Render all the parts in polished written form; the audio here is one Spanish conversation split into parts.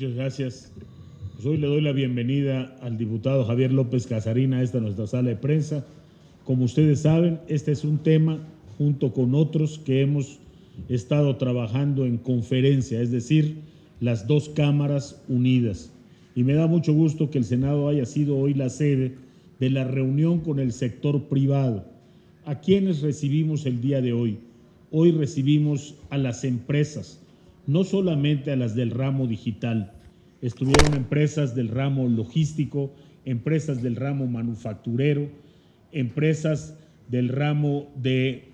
Muchas gracias. Pues hoy le doy la bienvenida al diputado Javier López Casarín a esta nuestra sala de prensa. Como ustedes saben, este es un tema, junto con otros, que hemos estado trabajando en conferencia, es decir, las dos cámaras unidas. Y me da mucho gusto que el Senado haya sido hoy la sede de la reunión con el sector privado. ¿A quiénes recibimos el día de hoy? Hoy recibimos a las empresas, no solamente a las del ramo digital. Estuvieron empresas del ramo logístico, empresas del ramo manufacturero, empresas del ramo de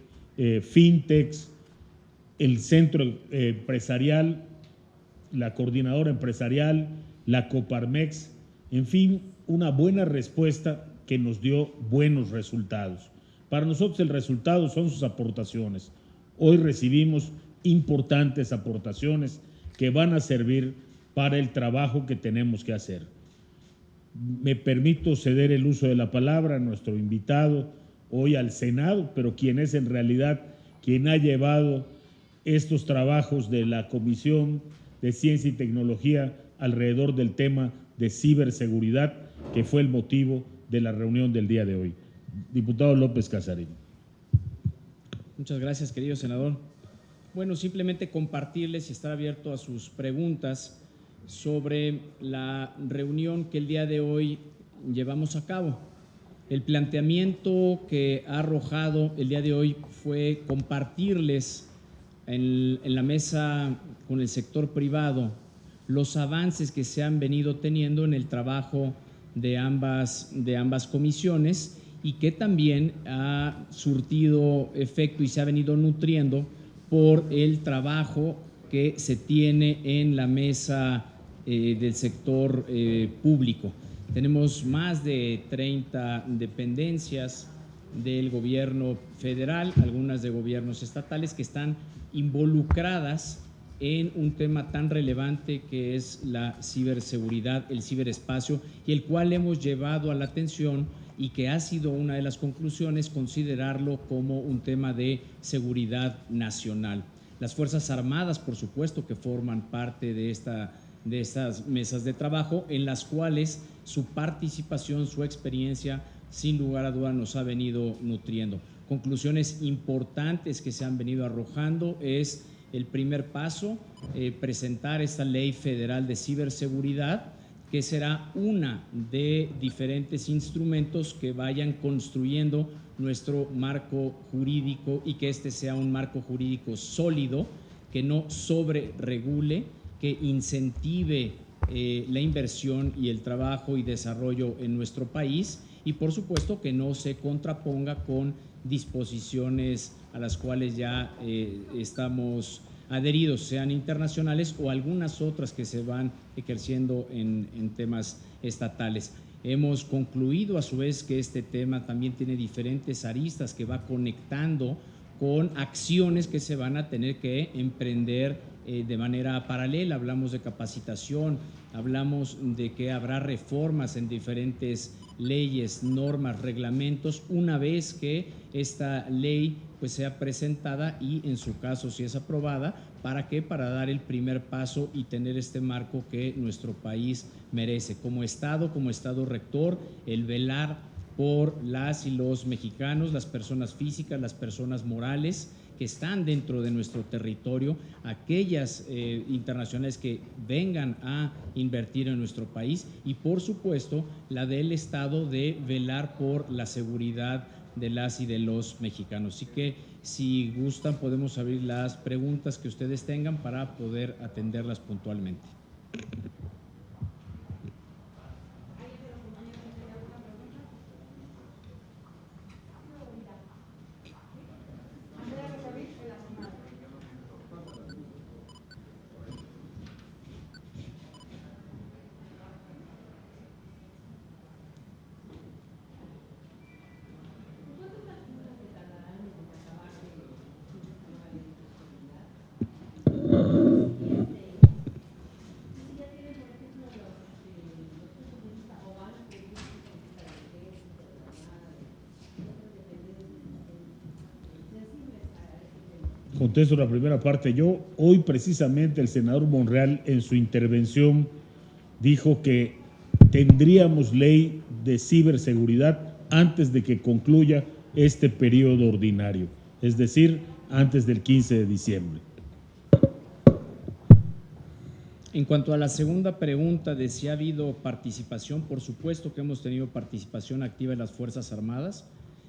fintechs, el centro empresarial, la coordinadora empresarial, la Coparmex, en fin, una buena respuesta que nos dio buenos resultados. Para nosotros el resultado son sus aportaciones. Hoy recibimos importantes aportaciones que van a servir para el trabajo que tenemos que hacer. Me permito ceder el uso de la palabra a nuestro invitado hoy al Senado, pero quien es en realidad quien ha llevado estos trabajos de la Comisión de Ciencia y Tecnología alrededor del tema de ciberseguridad, que fue el motivo de la reunión del día de hoy. Diputado López Casarín. Muchas gracias, querido senador. Bueno, simplemente compartirles y estar abierto a sus preguntas sobre la reunión que el día de hoy llevamos a cabo. El planteamiento que ha arrojado el día de hoy fue compartirles en la mesa con el sector privado los avances que se han venido teniendo en el trabajo de ambas comisiones y que también ha surtido efecto y se ha venido nutriendo por el trabajo que se tiene en la mesa del sector público. Tenemos más de 30 dependencias del gobierno federal, algunas de gobiernos estatales que están involucradas en un tema tan relevante que es la ciberseguridad, el ciberespacio, y el cual hemos llevado a la atención y que ha sido una de las conclusiones considerarlo como un tema de seguridad nacional. Las Fuerzas Armadas, por supuesto, que forman parte de estas mesas de trabajo, en las cuales su participación, su experiencia, sin lugar a duda nos ha venido nutriendo. Conclusiones importantes que se han venido arrojando es el primer paso, presentar esta ley federal de ciberseguridad, que será una de diferentes instrumentos que vayan construyendo nuestro marco jurídico y que este sea un marco jurídico sólido, que no sobreregule, que incentive la inversión y el trabajo y desarrollo en nuestro país y por supuesto que no se contraponga con disposiciones a las cuales ya estamos adheridos, sean internacionales o algunas otras que se van ejerciendo en temas estatales. Hemos concluido a su vez que este tema también tiene diferentes aristas que va conectando con acciones que se van a tener que emprender de manera paralela. Hablamos de capacitación, hablamos de que habrá reformas en diferentes leyes, normas, reglamentos, una vez que esta ley pues sea presentada y en su caso si es aprobada, ¿para qué? Para dar el primer paso y tener este marco que nuestro país merece. Como Estado rector, el velar por las y los mexicanos, las personas físicas, las personas morales que están dentro de nuestro territorio, aquellas internacionales que vengan a invertir en nuestro país y por supuesto la del Estado de velar por la seguridad de las y de los mexicanos. Así que si gustan podemos abrir las preguntas que ustedes tengan para poder atenderlas puntualmente. contesto la primera parte. Hoy precisamente el senador Monreal en su intervención dijo que tendríamos ley de ciberseguridad antes de que concluya este periodo ordinario, es decir, antes del 15 de diciembre. En cuanto a la segunda pregunta de si ha habido participación, por supuesto que hemos tenido participación activa en las Fuerzas Armadas.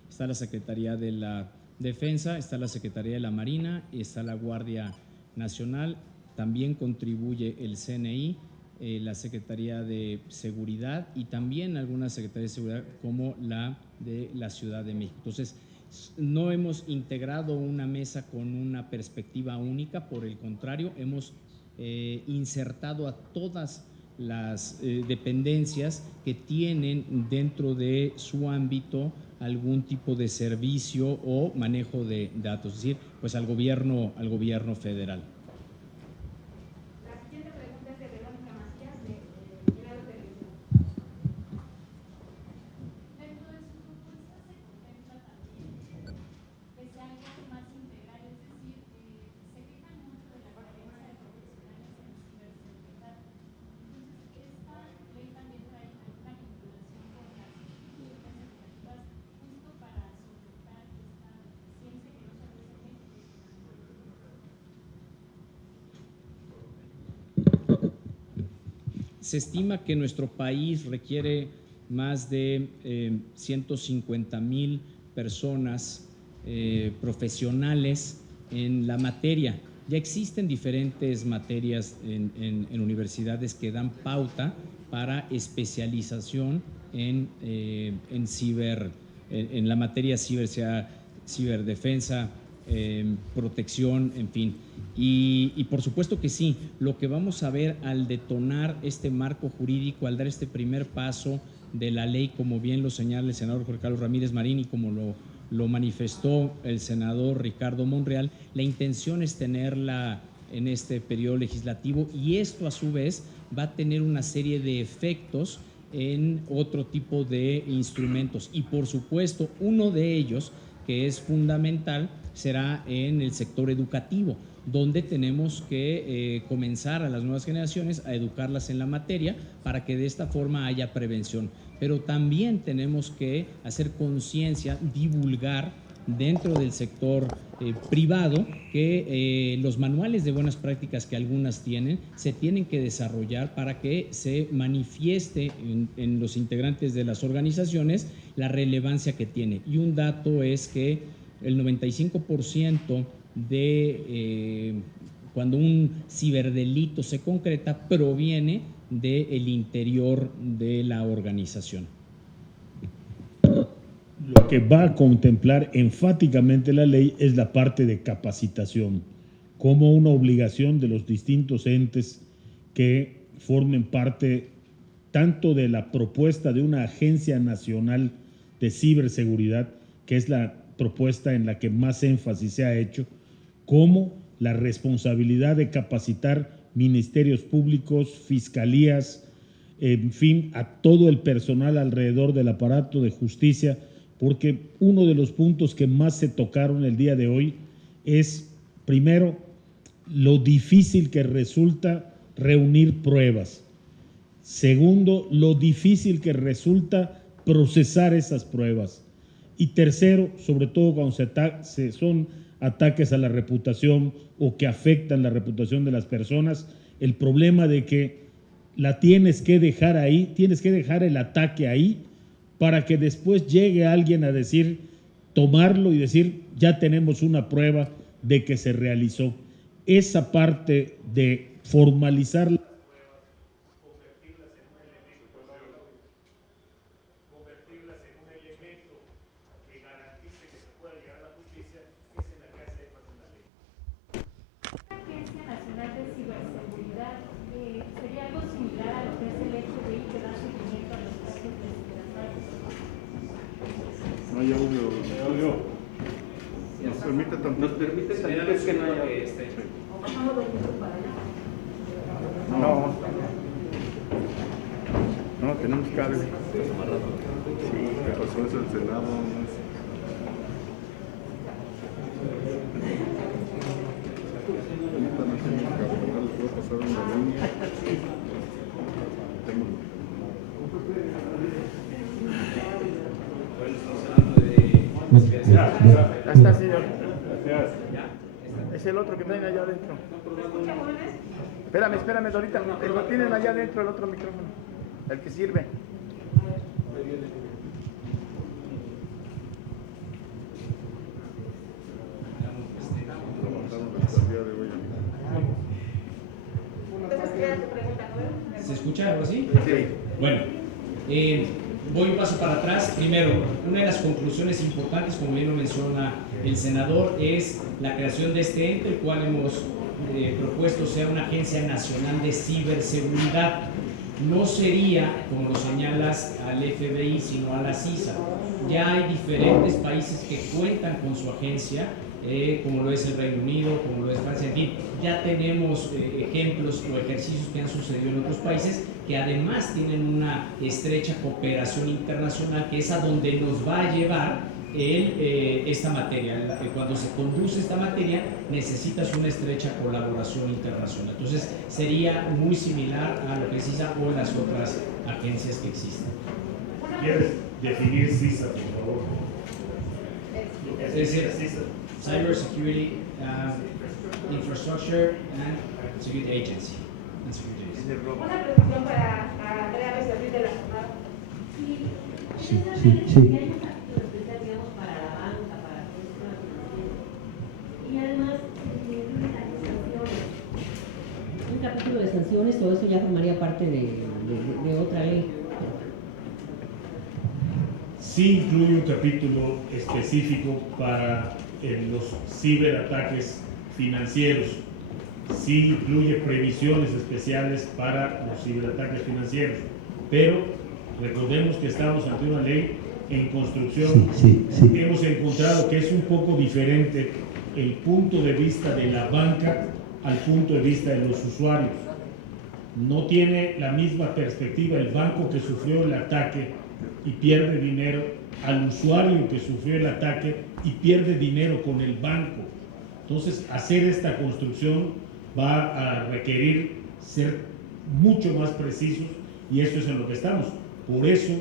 Está la Secretaría de la Defensa, está la Secretaría de la Marina, está la Guardia Nacional, también contribuye el CNI, la Secretaría de Seguridad y también algunas secretarías de seguridad como la de la Ciudad de México. Entonces, no hemos integrado una mesa con una perspectiva única, por el contrario, hemos insertado a todas las dependencias que tienen dentro de su ámbito algún tipo de servicio o manejo de datos, es decir, pues al gobierno federal. La siguiente pregunta es de Verónica Macías, de Heraldo Televisión. Dentro de su propuesta se contempla también que sea algo más integral, es decir, se quejan mucho de la carencia de profesionales en ciberseguridad. Entonces, esta ley también trae alguna vinculación con las instituciones educativas justo para solventar esta deficiencia que no solo es en México, Se estima que nuestro país requiere más de 150,000 personas profesionales en la materia. Ya existen diferentes materias en universidades que dan pauta para especialización en la materia ciber, sea ciberdefensa, protección, en fin. Y por supuesto que sí, lo que vamos a ver al detonar este marco jurídico, al dar este primer paso de la ley, como bien lo señala el senador Jorge Carlos Ramírez Marín y como lo manifestó el senador Ricardo Monreal, la intención es tenerla en este periodo legislativo y esto a su vez va a tener una serie de efectos en otro tipo de instrumentos y por supuesto uno de ellos que es fundamental será en el sector educativo, donde tenemos que comenzar a las nuevas generaciones a educarlas en la materia para que de esta forma haya prevención. Pero también tenemos que hacer conciencia, divulgar dentro del sector privado que los manuales de buenas prácticas que algunas tienen se tienen que desarrollar para que se manifieste en los integrantes de las organizaciones la relevancia que tiene. Y un dato es que el 95% de cuando un ciberdelito se concreta proviene del interior de la organización. Lo que va a contemplar enfáticamente la ley es la parte de capacitación, como una obligación de los distintos entes que formen parte tanto de la propuesta de una agencia nacional de ciberseguridad, que es la propuesta en la que más énfasis se ha hecho, como la responsabilidad de capacitar ministerios públicos, fiscalías, en fin, a todo el personal alrededor del aparato de justicia, porque uno de los puntos que más se tocaron el día de hoy es, primero, lo difícil que resulta reunir pruebas. Segundo, lo difícil que resulta procesar esas pruebas. Y tercero, sobre todo cuando son ataques a la reputación o que afectan la reputación de las personas, el problema de que la tienes que dejar ahí, tienes que dejar el ataque ahí para que después llegue alguien a decir, tomarlo y decir, ya tenemos una prueba de que se realizó. Esa parte de formalizar las pruebas, convertirlas en un elemento que garantice que se pueda llegar a la justicia, es en la que hace énfasis la ley. La Agencia Nacional de Ciberseguridad sería algo similar a lo que es el FBI, que da seguimiento a los casos de ciberataques. No hay audio. Nos permite también. Es que no hay No, tenemos cable. Sí, ¿qué pasó? Es el Senado. Ya está, señor. Es el otro que traen allá adentro. Espérame, Dorita. Lo tienen allá adentro, el otro micrófono. El que sirve. ¿Se escucha ahora sí? Sí. Bueno, voy un paso para atrás. Primero, una de las conclusiones importantes, como bien lo menciona el senador, es la creación de este ente, el cual hemos propuesto sea una Agencia Nacional de Ciberseguridad. No sería, como lo señalas, al FBI, sino a la CISA. Ya hay diferentes países que cuentan con su agencia, como lo es el Reino Unido, como lo es Francia, en fin, ya tenemos ejemplos o ejercicios que han sucedido en otros países que además tienen una estrecha cooperación internacional, que es a donde nos va a llevar esta materia. Cuando se conduce esta materia necesitas una estrecha colaboración internacional. Entonces sería muy similar a lo que es CISA o las otras agencias que existen. ¿Quieres definir CISA, por favor? Es decir, Cyber Security Infrastructure and Security Agency. Una pregunta para Andrea Becerril de la jornada. Sí. Hay un capítulo especial, digamos, para la banca, para todo esto de la financiera. Y además, un capítulo de sanciones, todo eso ya formaría parte de otra ley. Sí incluye un capítulo específico para los ciberataques financieros. Sí incluye previsiones especiales para los ciberataques financieros, pero recordemos que estamos ante una ley en construcción. Sí. Hemos encontrado que es un poco diferente el punto de vista de la banca al punto de vista de los usuarios. No tiene la misma perspectiva el banco que sufrió el ataque y pierde dinero al usuario que sufrió el ataque y pierde dinero con el banco. Entonces, hacer esta construcción va a requerir ser mucho más precisos, y eso es en lo que estamos. Por eso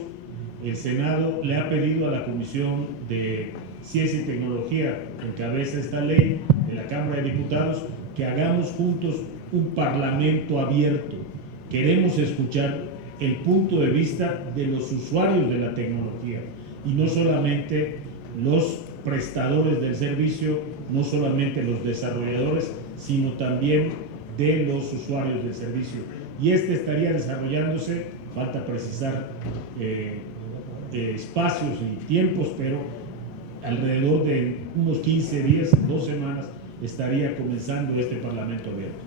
el Senado le ha pedido a la Comisión de Ciencia y Tecnología, que encabeza esta ley de la Cámara de Diputados, que hagamos juntos un parlamento abierto. Queremos escuchar el punto de vista de los usuarios de la tecnología y no solamente los prestadores del servicio, no solamente los desarrolladores, sino también de los usuarios del servicio. Y estaría desarrollándose, falta precisar espacios y tiempos, pero alrededor de unos 15 días, 2 semanas, estaría comenzando este Parlamento abierto.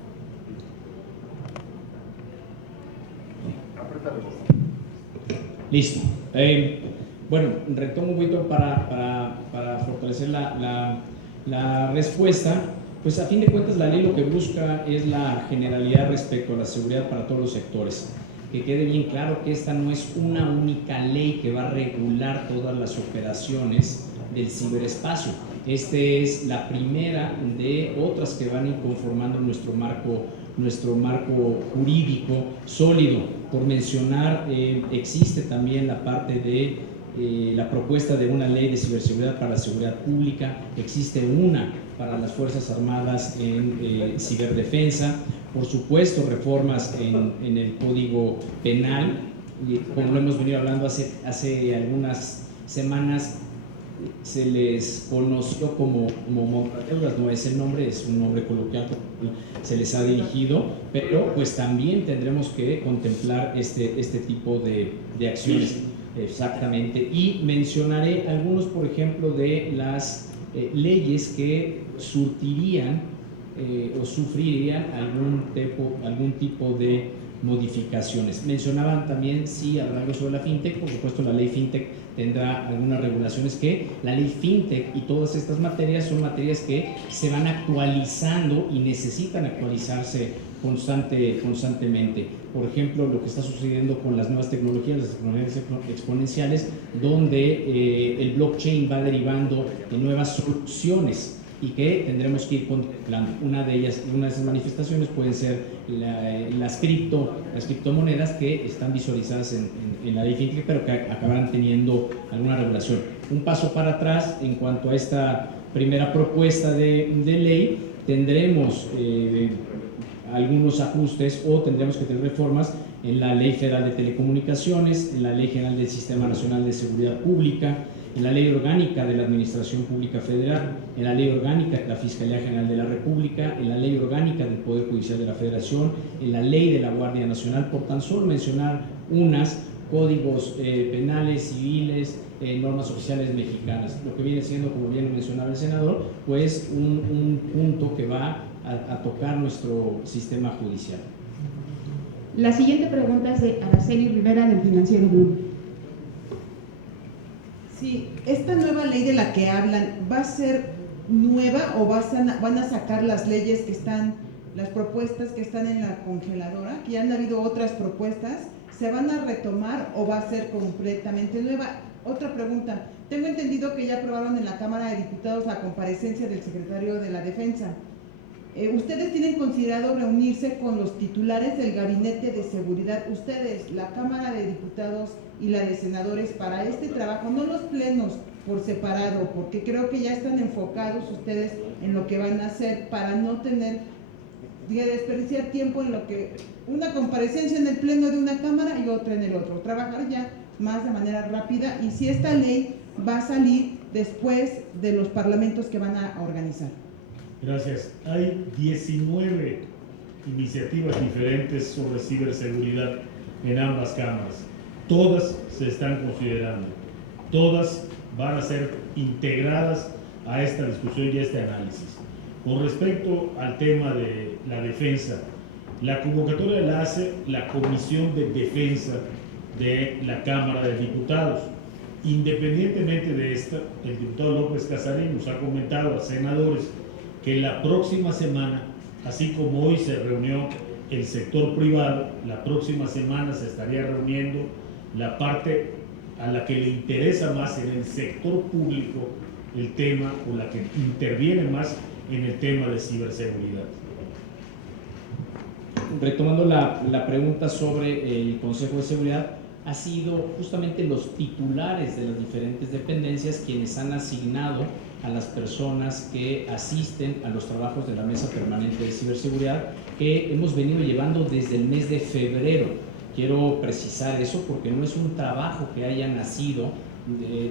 Listo. Bueno, retomo un poquito para fortalecer la respuesta. Pues a fin de cuentas la ley lo que busca es la generalidad respecto a la seguridad para todos los sectores. Que quede bien claro que esta no es una única ley que va a regular todas las operaciones del ciberespacio. Esta es la primera de otras que van a ir conformando nuestro marco jurídico sólido. Por mencionar, existe también la parte de la propuesta de una ley de ciberseguridad para la seguridad pública, existe una para las Fuerzas Armadas en ciberdefensa, por supuesto reformas en el Código Penal, y como lo hemos venido hablando hace algunas semanas, se les conoció como montadeudas, no es el nombre, es un nombre coloquial que se les ha dirigido, pero pues también tendremos que contemplar este tipo de acciones. Exactamente, y mencionaré algunos, por ejemplo, de las leyes que surtirían o sufrirían algún tipo de modificaciones. Mencionaban también, sí, hablando sobre la FinTech, por supuesto la ley FinTech tendrá algunas regulaciones que la ley FinTech y todas estas materias son materias que se van actualizando y necesitan actualizarse constantemente. Por ejemplo, lo que está sucediendo con las nuevas tecnologías, las tecnologías exponenciales, donde el blockchain va derivando en nuevas soluciones y que tendremos que ir contemplando. Una de esas manifestaciones pueden ser las criptomonedas que están visualizadas en la ley FinTech, pero que acabarán teniendo alguna regulación. un paso para atrás en cuanto a esta primera propuesta de ley. Tendremos algunos ajustes o tendremos que tener reformas en la Ley Federal de Telecomunicaciones, en la Ley General del Sistema Nacional de Seguridad Pública, en la Ley Orgánica de la Administración Pública Federal, en la Ley Orgánica de la Fiscalía General de la República, en la Ley Orgánica del Poder Judicial de la Federación, en la Ley de la Guardia Nacional, por tan solo mencionar unas, códigos penales, civiles, normas oficiales mexicanas, lo que viene siendo, como bien mencionaba el senador, pues un punto que va a tocar nuestro sistema judicial. La siguiente pregunta es de Araceli Rivera del Financiero Bloom. Sí, esta nueva ley de la que hablan, ¿va a ser nueva o van a sacar las leyes que están, las propuestas que están en la congeladora, que ya han habido otras propuestas, se van a retomar o va a ser completamente nueva? Otra pregunta, tengo entendido que ya aprobaron en la Cámara de Diputados la comparecencia del secretario de la Defensa. ¿Ustedes tienen considerado reunirse con los titulares del Gabinete de Seguridad, ustedes, la Cámara de Diputados y la de Senadores, para este trabajo, no los plenos por separado, porque creo que ya están enfocados ustedes en lo que van a hacer para no tener que desperdiciar tiempo en lo que una comparecencia en el pleno de una Cámara y otra en el otro, trabajar ya más de manera rápida, y si esta ley va a salir después de los parlamentos que van a organizar? Gracias. Hay 19 iniciativas diferentes sobre ciberseguridad en ambas cámaras. Todas se están considerando. Todas van a ser integradas a esta discusión y a este análisis. Con respecto al tema de la defensa, la convocatoria la hace la Comisión de Defensa de la Cámara de Diputados. Independientemente de esta, el diputado López Casarín nos ha comentado a senadores que la próxima semana, así como hoy se reunió el sector privado, la próxima semana se estaría reuniendo la parte a la que le interesa más en el sector público el tema, o la que interviene más en el tema de ciberseguridad. Retomando la pregunta sobre el Consejo de Seguridad, ha sido justamente los titulares de las diferentes dependencias quienes han asignado a las personas que asisten a los trabajos de la Mesa Permanente de Ciberseguridad, que hemos venido llevando desde el mes de febrero. Quiero precisar eso porque no es un trabajo que haya nacido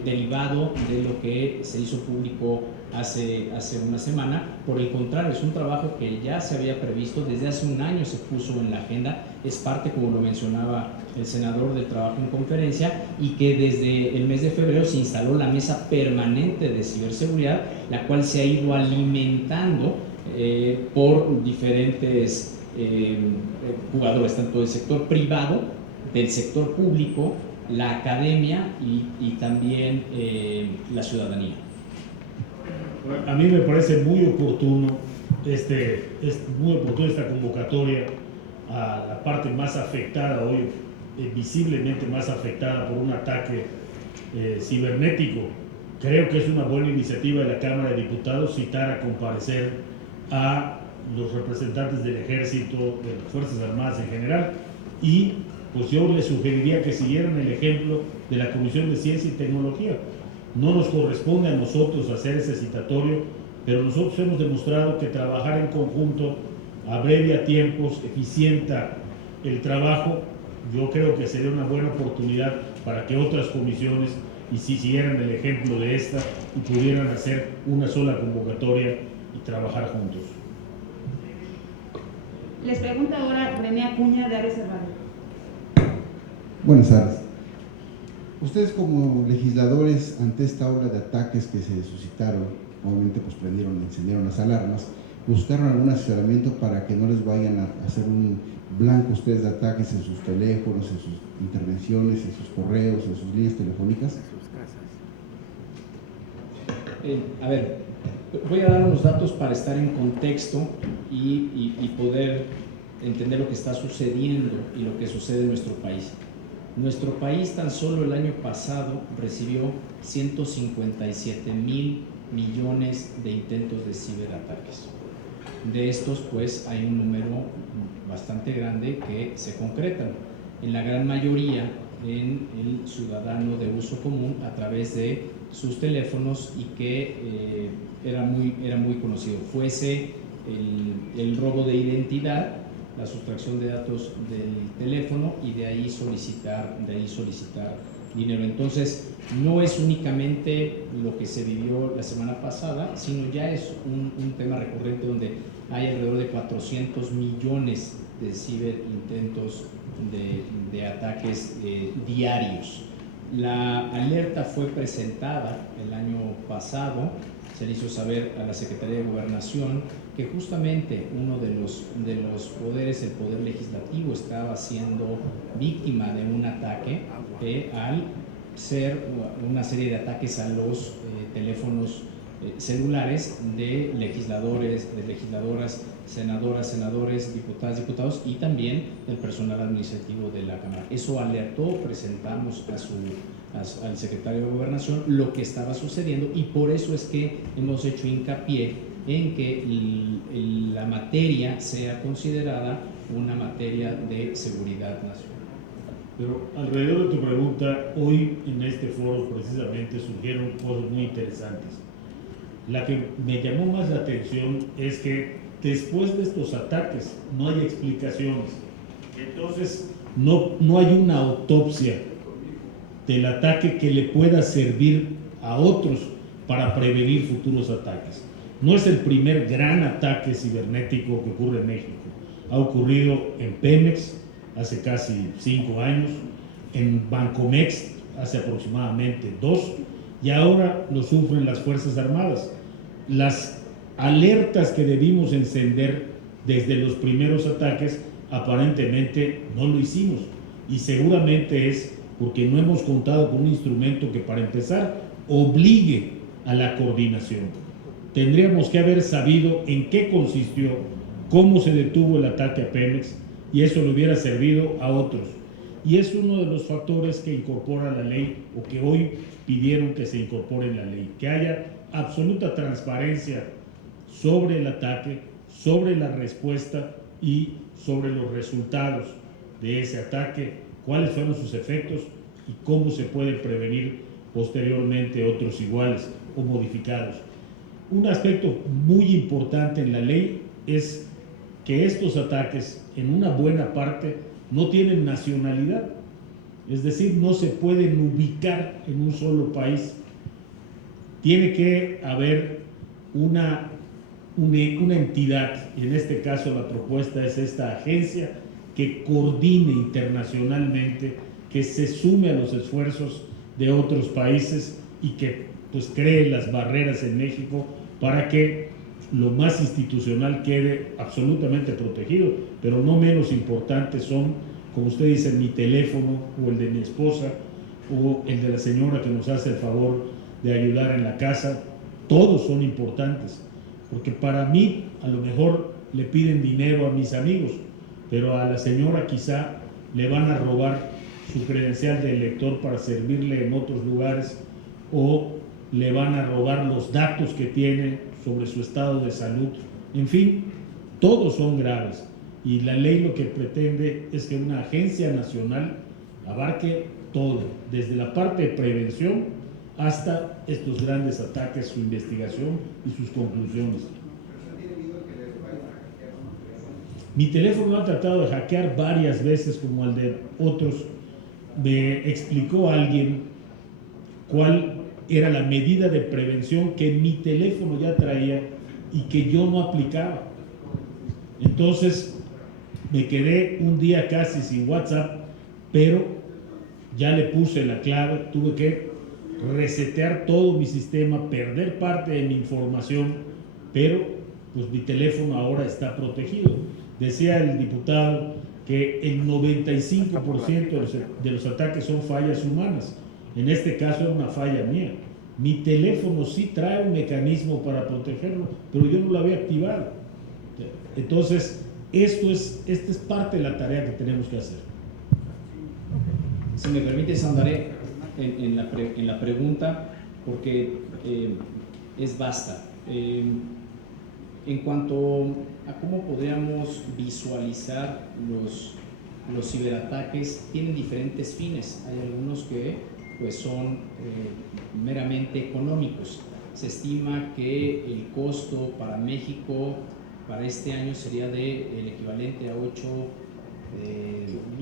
derivado de lo que se hizo público hace una semana. Por el contrario, es un trabajo que ya se había previsto, desde hace un año se puso en la agenda, es parte, como lo mencionaba el senador, del trabajo en conferencia, y que desde el mes de febrero se instaló la Mesa Permanente de Ciberseguridad, la cual se ha ido alimentando por diferentes jugadores, tanto del sector privado, del sector público, la academia y también la ciudadanía. A mí me parece muy oportuno esta convocatoria a la parte más afectada hoy, visiblemente más afectada por un ataque cibernético. Creo que es una buena iniciativa de la Cámara de Diputados citar a comparecer a los representantes del Ejército, de las Fuerzas Armadas en general, y pues yo les sugeriría que siguieran el ejemplo de la Comisión de Ciencia y Tecnología. No nos corresponde a nosotros hacer ese citatorio, pero nosotros hemos demostrado que trabajar en conjunto abrevia tiempos, eficienta el trabajo. Yo creo que sería una buena oportunidad para que otras comisiones siguieran el ejemplo de esta y pudieran hacer una sola convocatoria y trabajar juntos. Les pregunta ahora René Acuña de Ares Cerrado. Buenas tardes. Ustedes como legisladores, ante esta ola de ataques que se suscitaron, obviamente pues encendieron las alarmas, buscaron algún asesoramiento para que no les vayan a hacer un blanco ustedes de ataques en sus teléfonos, en sus intervenciones, en sus correos, en sus líneas telefónicas. En sus casas. A ver, voy a dar unos datos para estar en contexto y poder entender lo que está sucediendo y lo que sucede en nuestro país. Nuestro país tan solo el año pasado recibió 157,000 millones de intentos de ciberataques. De estos, pues, hay un número bastante grande que se concretan, en la gran mayoría en el ciudadano de uso común a través de sus teléfonos y que era muy conocido. Fuese el robo de identidad, la sustracción de datos del teléfono y de ahí solicitar dinero. Entonces, no es únicamente lo que se vivió la semana pasada, sino ya es un tema recurrente donde hay alrededor de 400 millones de ciberintentos de ataques diarios. La alerta fue presentada el año pasado, se le hizo saber a la Secretaría de Gobernación que justamente uno de los poderes, el poder legislativo, estaba siendo víctima de un ataque al ser una serie de ataques a los teléfonos celulares de legisladores, de legisladoras, senadoras, senadores, diputadas, diputados y también el personal administrativo de la Cámara. Eso alertó, presentamos al secretario de Gobernación lo que estaba sucediendo y por eso es que hemos hecho hincapié en que la materia sea considerada una materia de seguridad nacional. Pero alrededor de tu pregunta, hoy en este foro precisamente surgieron cosas muy interesantes. La que me llamó más la atención es que después de estos ataques no hay explicaciones. Entonces no hay una autopsia del ataque que le pueda servir a otros para prevenir futuros ataques. No es el primer gran ataque cibernético que ocurre en México. Ha ocurrido en Pemex hace casi 5 años, en Bancomext hace aproximadamente 2, y ahora lo sufren las Fuerzas Armadas. Las alertas que debimos encender desde los primeros ataques aparentemente no lo hicimos, y seguramente es porque no hemos contado con un instrumento que, para empezar, obligue a la coordinación. Tendríamos que haber sabido en qué consistió, cómo se detuvo el ataque a Pemex, y eso le hubiera servido a otros. Y es uno de los factores que incorpora la ley, o que hoy pidieron que se incorpore en la ley, que haya absoluta transparencia sobre el ataque, sobre la respuesta y sobre los resultados de ese ataque, cuáles fueron sus efectos y cómo se puede prevenir posteriormente otros iguales o modificados. Un aspecto muy importante en la ley es que estos ataques, en una buena parte, no tienen nacionalidad, es decir, no se pueden ubicar en un solo país. Tiene que haber una entidad, y en este caso la propuesta es esta agencia que coordine internacionalmente, que se sume a los esfuerzos de otros países y que pues cree las barreras en México para que lo más institucional quede absolutamente protegido. Pero no menos importantes son, como usted dice, mi teléfono o el de mi esposa o el de la señora que nos hace el favor de ayudar en la casa. Todos son importantes, porque para mí a lo mejor le piden dinero a mis amigos, pero a la señora quizá le van a robar su credencial de elector para servirle en otros lugares, o le van a robar los datos que tiene sobre su estado de salud. En fin, todos son graves, y la ley lo que pretende es que una agencia nacional abarque todo, desde la parte de prevención hasta estos grandes ataques, su investigación y sus conclusiones. Mi teléfono lo ha tratado de hackear varias veces, como el de otros. Me explicó alguien cuál era la medida de prevención que mi teléfono ya traía y que yo no aplicaba. Entonces me quedé un día casi sin WhatsApp, pero ya le puse la clave, tuve que resetear todo mi sistema, perder parte de mi información, pero pues mi teléfono ahora está protegido. Decía el diputado que el 95% de los ataques son fallas humanas. En este caso es una falla mía. Mi teléfono sí trae un mecanismo para protegerlo, pero yo no lo había activado. Entonces, esta es parte de la tarea que tenemos que hacer. Si me permites, andaré en la pregunta, porque es vasta. En cuanto a cómo podríamos visualizar los ciberataques, tienen diferentes fines. Hay algunos que pues son meramente económicos. Se estima que el costo para México para este año sería el equivalente a 8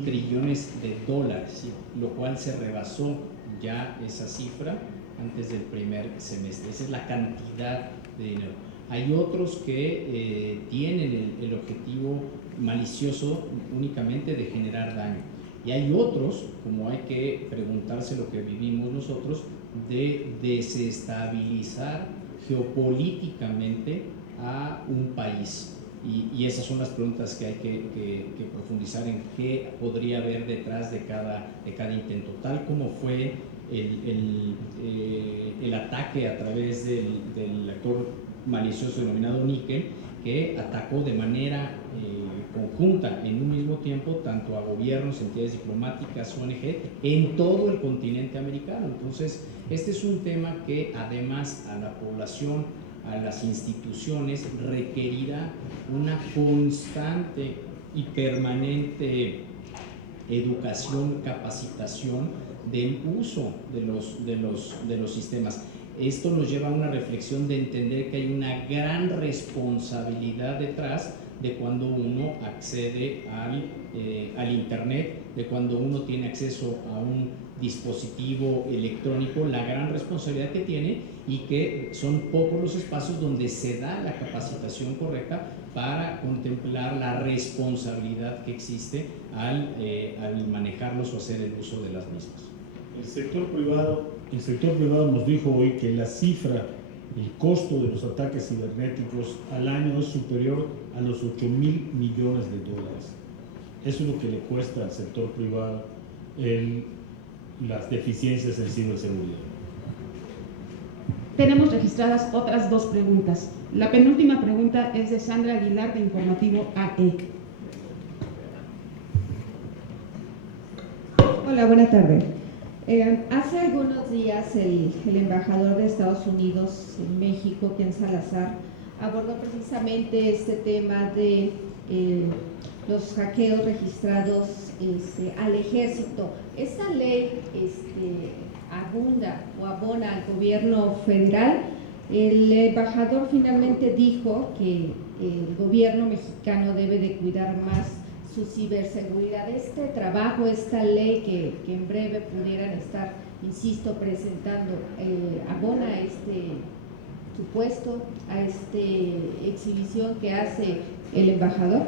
trillones de dólares, lo cual se rebasó ya esa cifra antes del primer semestre. Esa es la cantidad de dinero. Hay otros que tienen el objetivo malicioso únicamente de generar daño. Y hay otros, como hay que preguntarse lo que vivimos nosotros, de desestabilizar geopolíticamente a un país. Y esas son las preguntas que hay que profundizar en qué podría haber detrás de cada intento, tal como fue el ataque a través del actor malicioso denominado Níquel, que atacó de manera conjunta en un mismo tiempo tanto a gobiernos, entidades diplomáticas, ONG, en todo el continente americano. Entonces, este es un tema que además a la población, a las instituciones, requerirá una constante y permanente educación, capacitación del uso de los sistemas. Esto nos lleva a una reflexión de entender que hay una gran responsabilidad detrás de cuando uno accede al Internet, de cuando uno tiene acceso a un dispositivo electrónico, la gran responsabilidad que tiene, y que son pocos los espacios donde se da la capacitación correcta para contemplar la responsabilidad que existe al manejarlos o hacer el uso de las mismas. El sector privado nos dijo hoy que la cifra, el costo de los ataques cibernéticos al año es superior a los 8,000 millones de dólares. Eso es lo que le cuesta al sector privado las deficiencias en ciberseguridad. Tenemos registradas otras 2 preguntas. La penúltima pregunta es de Sandra Aguilar, de Informativo AE. Hola, buena tarde. Hace algunos días el embajador de Estados Unidos en México, Ken Salazar, abordó precisamente este tema de los hackeos registrados al ejército. Esta ley abona al gobierno federal. El embajador finalmente dijo que el gobierno mexicano debe de cuidar más su ciberseguridad. Este trabajo, esta ley que en breve pudieran estar, insisto, presentando, abona a este supuesto, a esta exhibición que hace el embajador.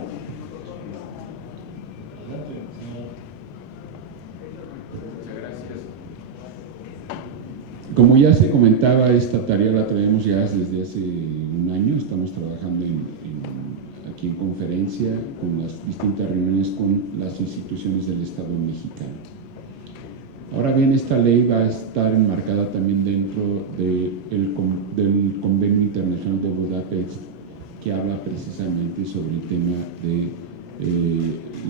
Muchas gracias. Como ya se comentaba, esta tarea la traemos ya desde hace un año. Estamos trabajando aquí en conferencia con las distintas reuniones con las instituciones del Estado mexicano. Ahora bien, esta ley va a estar enmarcada también dentro del Convenio Internacional de Budapest, que habla precisamente sobre el tema de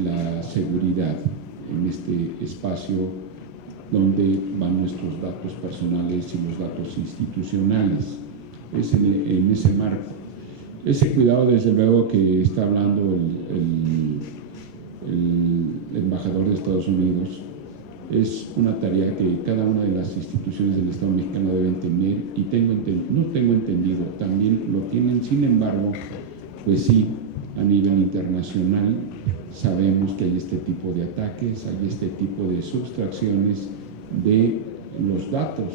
la seguridad en este espacio donde van nuestros datos personales y los datos institucionales. Es en ese marco. Ese cuidado, desde luego, que está hablando el embajador de Estados Unidos, es una tarea que cada una de las instituciones del Estado mexicano deben tener, y no tengo entendido, también lo tienen. Sin embargo, pues sí, a nivel internacional sabemos que hay este tipo de ataques, hay este tipo de sustracciones de los datos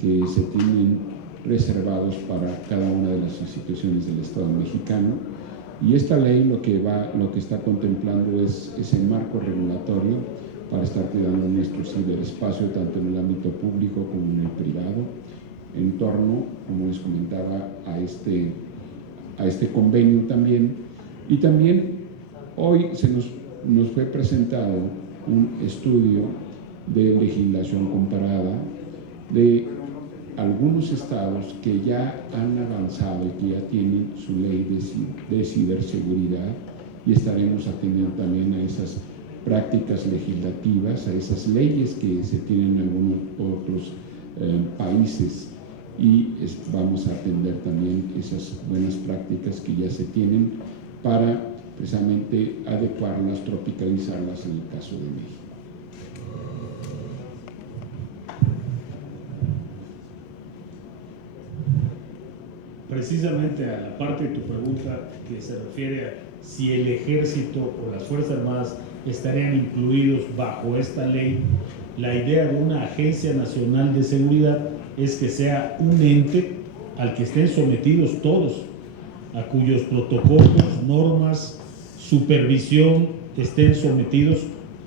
que se tienen reservados para cada una de las instituciones del Estado mexicano. Y esta ley lo que está contemplando es ese marco regulatorio para estar cuidando nuestro ciberespacio, tanto en el ámbito público como en el privado, en torno, como les comentaba, a este convenio también. Y también hoy nos fue presentado un estudio de legislación comparada de algunos estados que ya han avanzado y que ya tienen su ley de ciberseguridad, y estaremos atendiendo también a esas prácticas legislativas, a esas leyes que se tienen en algunos otros países, y vamos a atender también esas buenas prácticas que ya se tienen para precisamente adecuarlas, tropicalizarlas en el caso de México. precisamente a la parte de tu pregunta que se refiere a si el Ejército o las Fuerzas Armadas estarían incluidos bajo esta ley, la idea de una Agencia Nacional de Seguridad es que sea un ente al que estén sometidos todos, a cuyos protocolos, normas, supervisión estén sometidos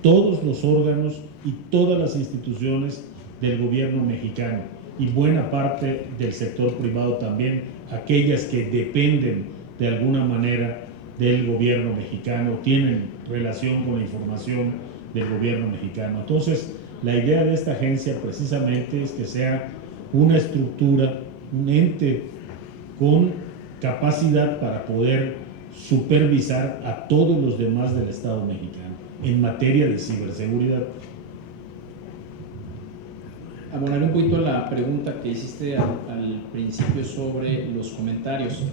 todos los órganos y todas las instituciones del gobierno mexicano y buena parte del sector privado también, aquellas que dependen de alguna manera del gobierno mexicano, tienen relación con la información del gobierno mexicano. Entonces, la idea de esta agencia precisamente es que sea una estructura, un ente con capacidad para poder supervisar a todos los demás del Estado mexicano en materia de ciberseguridad. Abonaré un poquito a la pregunta que hiciste al principio sobre los comentarios.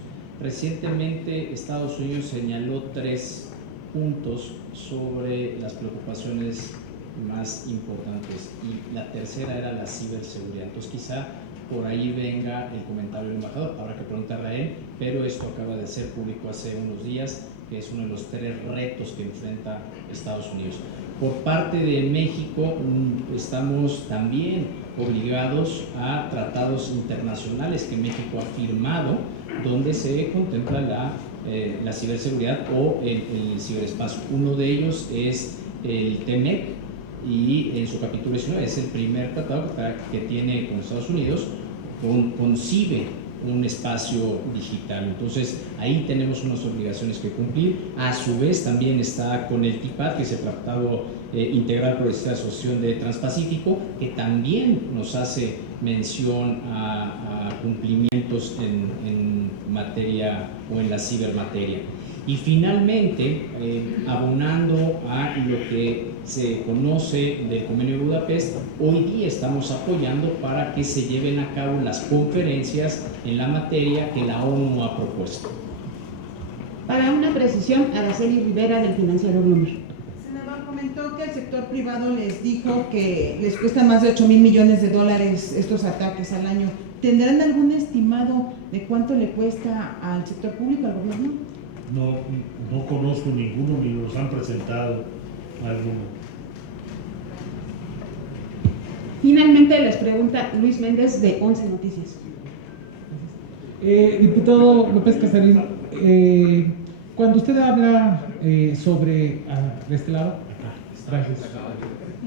Recientemente Estados Unidos señaló 3 puntos sobre las preocupaciones más importantes y la tercera era la ciberseguridad. Entonces quizá por ahí venga el comentario del embajador, habrá que preguntarle a él, pero esto acaba de ser público hace unos días, que es uno de los 3 retos que enfrenta Estados Unidos. Por parte de México estamos también obligados a tratados internacionales que México ha firmado, donde se contempla la ciberseguridad o el ciberespacio. Uno de ellos es el TEMEC, y en su capítulo 19 es el primer tratado que tiene con Estados Unidos, concibe un espacio digital. Entonces ahí tenemos unas obligaciones que cumplir. A su vez también está con el TIPAD, que es el Tratado Integral Progresista de Asociación de Transpacífico, que también nos hace mención a cumplimientos en materia o en la cibermateria. Y finalmente, abonando a lo que se conoce del Convenio de Budapest, hoy día estamos apoyando para que se lleven a cabo las conferencias en la materia que la ONU ha propuesto. Para una precisión, Araceli Rivera del Financiero Bloomberg. Senador, comentó que el sector privado les dijo que les cuesta más de 8,000 millones de dólares estos ataques al año. ¿Tendrán algún estimado de cuánto le cuesta al sector público, al gobierno? No conozco ninguno, ni los han presentado alguno. Finalmente les pregunta Luis Méndez de 11 Noticias. Diputado López Casarín, cuando usted habla sobre... de este lado. Gracias.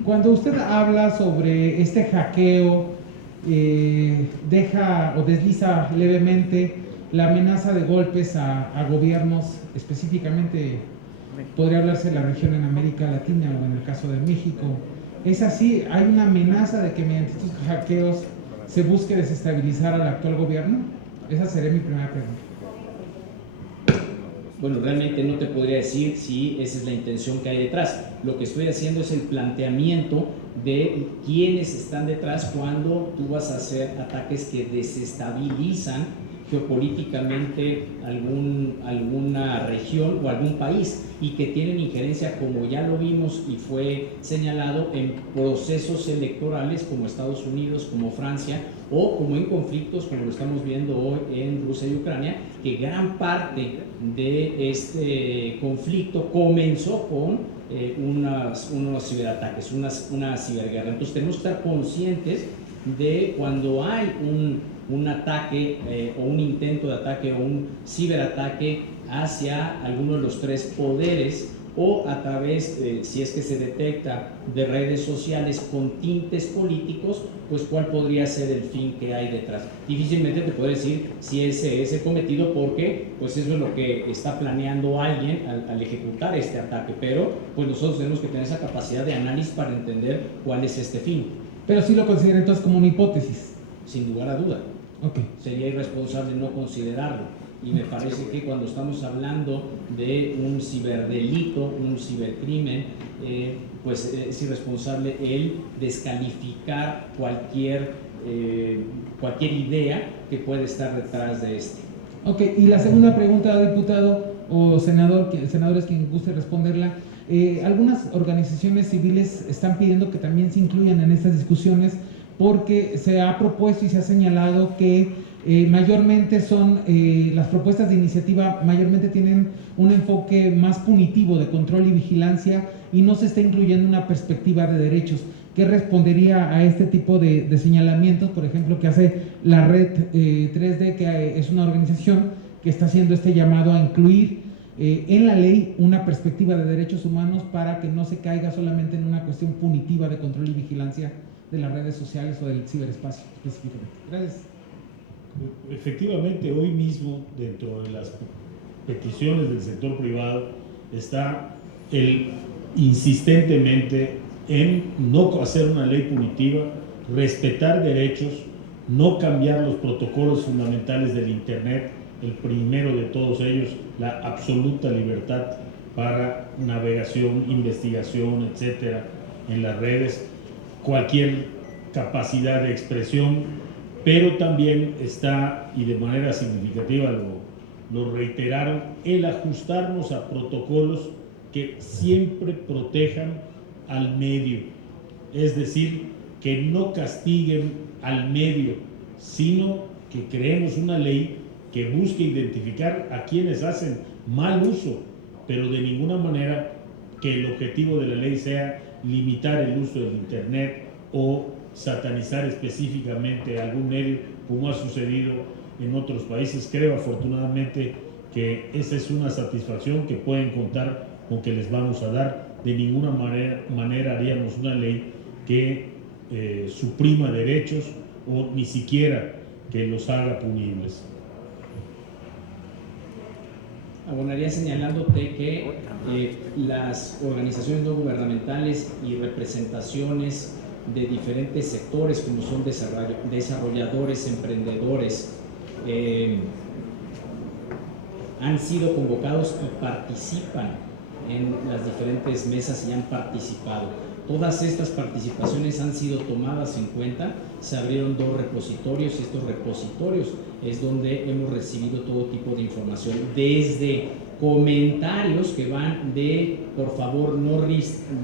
Cuando usted habla sobre este hackeo, deja o desliza levemente la amenaza de golpes a gobiernos, específicamente podría hablarse de la región en América Latina o en el caso de México. ¿Es así? ¿Hay una amenaza de que mediante estos hackeos se busque desestabilizar al actual gobierno? Esa sería mi primera pregunta. Bueno, realmente no te podría decir si esa es la intención que hay detrás. Lo que estoy haciendo es el planteamiento de quiénes están detrás cuando tú vas a hacer ataques que desestabilizan geopolíticamente alguna región o algún país y que tienen injerencia, como ya lo vimos y fue señalado, en procesos electorales como Estados Unidos, como Francia, o como en conflictos como lo estamos viendo hoy en Rusia y Ucrania, que gran parte de este conflicto comenzó con unos ciberataques, una ciberguerra. Entonces tenemos que estar conscientes de cuando hay un ataque o un intento de ataque o un ciberataque hacia alguno de los 3 poderes, o a través, si es que se detecta, de redes sociales con tintes políticos, pues cuál podría ser el fin que hay detrás. Difícilmente te puedo decir si ese es el cometido, porque pues eso es lo que está planeando alguien al ejecutar este ataque, pero pues nosotros tenemos que tener esa capacidad de análisis para entender cuál es este fin. Pero sí lo considera entonces como una hipótesis. Sin lugar a duda. Okay. Sería irresponsable no considerarlo. Y me parece que cuando estamos hablando de un ciberdelito, un cibercrimen, pues es irresponsable el descalificar cualquier idea que puede estar detrás de esto. Ok, y la segunda pregunta, diputado o senadores, quien guste responderla. Algunas organizaciones civiles están pidiendo que también se incluyan en estas discusiones, porque se ha propuesto y se ha señalado que mayormente son, las propuestas de iniciativa mayormente tienen un enfoque más punitivo de control y vigilancia y no se está incluyendo una perspectiva de derechos. ¿Qué respondería a este tipo de señalamientos, por ejemplo, que hace la Red 3D, que es una organización que está haciendo este llamado a incluir en la ley una perspectiva de derechos humanos para que no se caiga solamente en una cuestión punitiva de control y vigilancia de las redes sociales o del ciberespacio específicamente? Gracias. Efectivamente, hoy mismo, dentro de las peticiones del sector privado, está el insistentemente en no hacer una ley punitiva, respetar derechos, no cambiar los protocolos fundamentales del Internet, el primero de todos ellos, la absoluta libertad para navegación, investigación, etcétera, en las redes, cualquier capacidad de expresión, pero también está, y de manera significativa lo reiteraron, el ajustarnos a protocolos que siempre protejan al medio, es decir, que no castiguen al medio, sino que creemos una ley que busque identificar a quienes hacen mal uso, pero de ninguna manera que el objetivo de la ley sea limitar el uso del Internet o satanizar específicamente algún medio, como ha sucedido en otros países. Creo afortunadamente que esa es una satisfacción que pueden contar con que les vamos a dar. De ninguna manera haríamos una ley que suprima derechos o ni siquiera que los haga punibles. Abonaría señalándote que las organizaciones no gubernamentales y representaciones de diferentes sectores, como son desarrolladores, emprendedores, han sido convocados y participan en las diferentes mesas y han participado. Todas estas participaciones han sido tomadas en cuenta. Se abrieron 2 repositorios y estos repositorios es donde hemos recibido todo tipo de información, desde comentarios que van de por favor no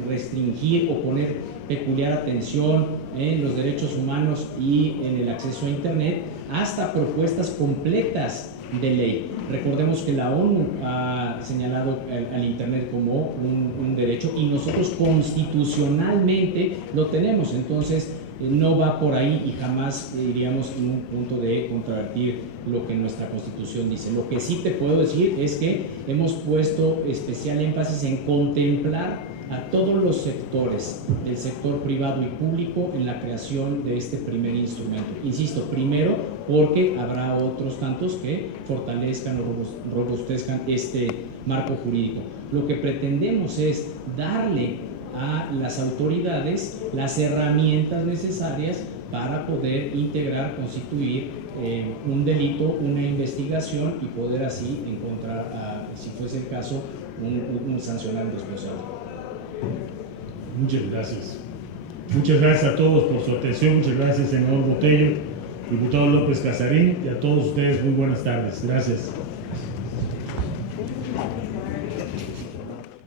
restringir o poner peculiar atención en los derechos humanos y en el acceso a Internet, hasta propuestas completas de ley. Recordemos que la ONU ha señalado al Internet como un derecho y nosotros constitucionalmente lo tenemos, entonces no va por ahí y jamás iríamos en un punto de contravertir lo que nuestra Constitución dice. Lo que sí te puedo decir es que hemos puesto especial énfasis en contemplar a todos los sectores, el sector privado y público, en la creación de este primer instrumento. Insisto, primero porque habrá otros tantos que fortalezcan o robustezcan este marco jurídico. Lo que pretendemos es darle a las autoridades las herramientas necesarias para poder integrar, constituir un delito, una investigación y poder así encontrar, si fuese el caso, un sancionar responsable. Muchas gracias. Muchas gracias a todos por su atención. Muchas gracias, senador Botello, diputado López Casarín, y a todos ustedes muy buenas tardes. Gracias.